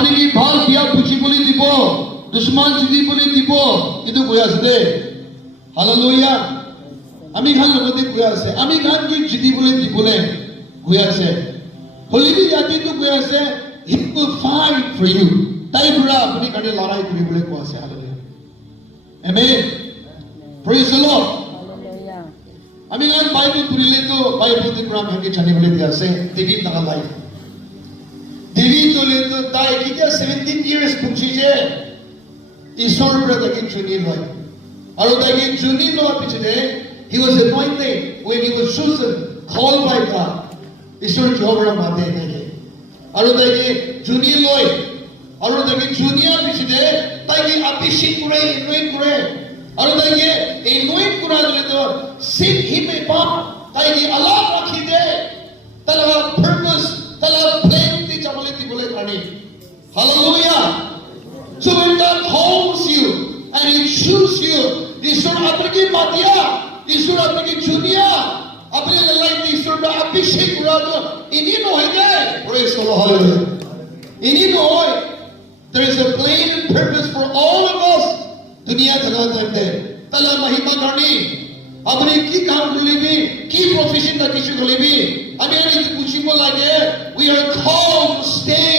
আপনি কি ভাল বিয়া বুঝি বলি দিব দুশ্মন যদি বলি দিব কিন্তু কই আছে দে হালেলুয়া আমি খান লগতে কই আছে আমি খান কি যদি বলি দিবলে কই আছে হলিবি জাতি তো কই আছে he will fight for you তাই পুরা আপনি কানে লড়াই করিবলে কই আছে hallelujah amen praise the Lord আমি গান বাইবেল পড়িলে তো বাইবেলতে কোরআন থেকে জানিবলে দিয়া আছে দেখি তাকা লাইফ দেখি চলে তো তাই কিটা 17 ইয়ার্স বুঝিছে ঈশ্বর ব্রতকে চুনি লয় আর তাকে চুনি লওয়ার পিছনে he was anointed when he was chosen called by God ঈশ্বর জহর মাতে থাকে আর তাকে চুনি লয় আর তাকে চুনিয়ার পিছনে তাকে অভিষেক করে anoint করে আর তাকে anoint করা দিলে তো sit him above তাকে আলাদা রাখি দে তার purpose তার plan তে চাবলে দিবলে কানে hallelujah so when God calls you and he chooses you ঈশ্বর আপনাকে মাতিয়া ঈশ্বর আপনাকে চুনিয়া আপনি লাইফ ঈশ্বর ਦਾ অভিষেক করা তো ইনি নয় যায় praise the Lord hallelujah ইনি নয় there is a plan and purpose for all of us দুনিয়া জগতে তালা মহিমা করনি আপনি কি কাম করিবি কি প্রফেশনটা কিছু করিবি আমি আর একটু বুঝিব লাগে we are called to stay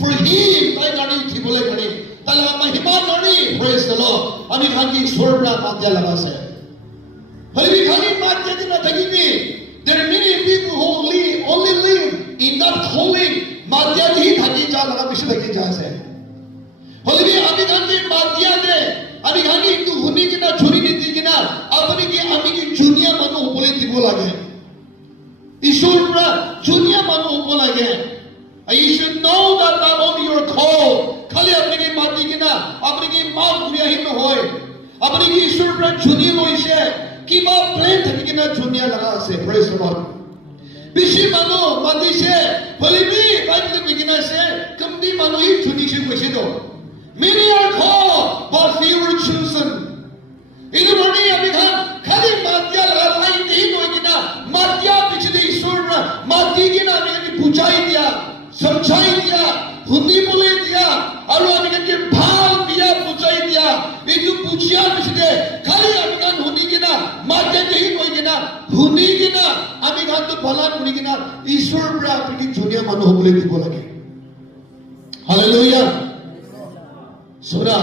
for him তাই গাড়ি উঠি বলে গাড়ি তালা মহিমা করনি praise the Lord আমি খালি ঈশ্বররা মাধ্যে লাগাছে হলিবি খালি মাধ্যে দিনা থাকিবি there are many people who only live in that calling মাধ্যে দি থাকি যা লাগা বেশি থাকি যা আছে হলিবি আমি খালি মাধ্যে দে আমি খালি একটু হুনি কিনা ছুরি নিতি কিনা আপনি কি আমি কি জুনিয়া মানুষ বলে দিব লাগে ঈশ্বররা জুনিয়া মানুষ হব লাগে you should know that not only you are called খালি আপনি কি মাতি কিনা আপনি কি মাফ করিয়া হিন হয় আপনি কি ঈশ্বররা জুনিয়া লইছে কিবা প্লেন থাকি কিনা জুনিয়া লাগা আছে প্রেজ দ্য লর্ড বেশি মানুষ মাতিছে বলিবি বাইবেল বিগিনা আছে কমদি মানুষ জুনিছে কইছে তো many are called but few are chosen in the morning আমি খালি মাতিয়া লাগাই দেই নয় কিনা মাতিয়া পিছনে ঈশ্বররা মাতি কিনা আমি বুঝাই দিয়া সমঝাই দিয়া হুনি বলে দিয়া আর আমি কি ভাল দিয়া বুঝাই দিয়া একটু বুঝিয়া পিছনে খালি আমি গান হুনি কিনা মাতে দেই নয় কিনা হুনি কিনা আমি গান তো ভালা করি কিনা ঈশ্বররা আপনি জুনিয়া মানুষ বলে দিব লাগে হালেলুয়া সোনা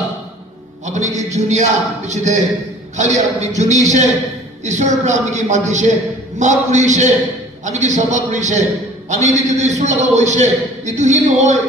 আপনি কি জুনিয়া পিছনে খালি আপনি জুনিছে ঈশ্বর আপনি কি মাতিছে মা করিছে আমি কি সভা করিছে আমি যদি ঈশ্বর লাগা হইছে ইতুহি নহয়